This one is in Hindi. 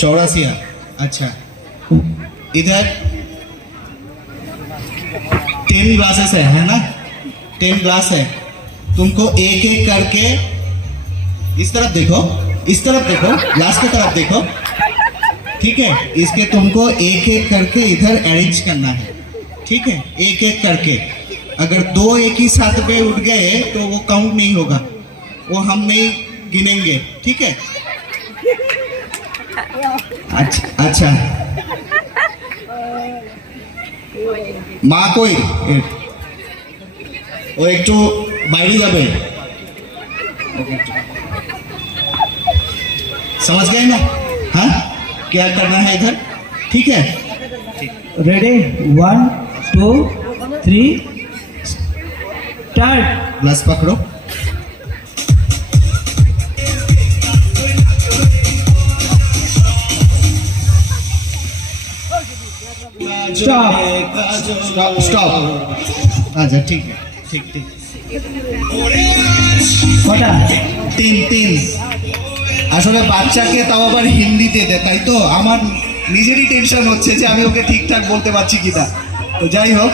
चौरासिया। अच्छा, इधर 10 ग्लासेस है ना? 10 ग्लास है। तुमको एक एक करके इस तरफ देखो, इस तरफ देखो, ग्लास की तरफ देखो, ठीक है? इसके तुमको एक एक करके इधर अरेंज करना है, ठीक है? एक एक करके। अगर 2 एक ही साथ पे उठ गए तो वो काउंट नहीं होगा, वो हम नहीं गिनेंगे, ठीक है? अच्छा अच्छा, মা কই? ও একটু বাইরে যাবে। समझ गए ना? हाँ, क्या करना है इधर, ठीक है? Ready 1 2 3 start. ग्लास पकड़ो। Stop stop stop. अच्छा, ठीक है, ठीक ठीक। কটা? 3 আসলে বাচ্চাকে তাও আবার হিন্দিতে দেয়, তাই তো আমার নিজেরই টেনশন হচ্ছে যে আমি ওকে ঠিকঠাক বলতে পারছি কিনা। তো যাই হোক,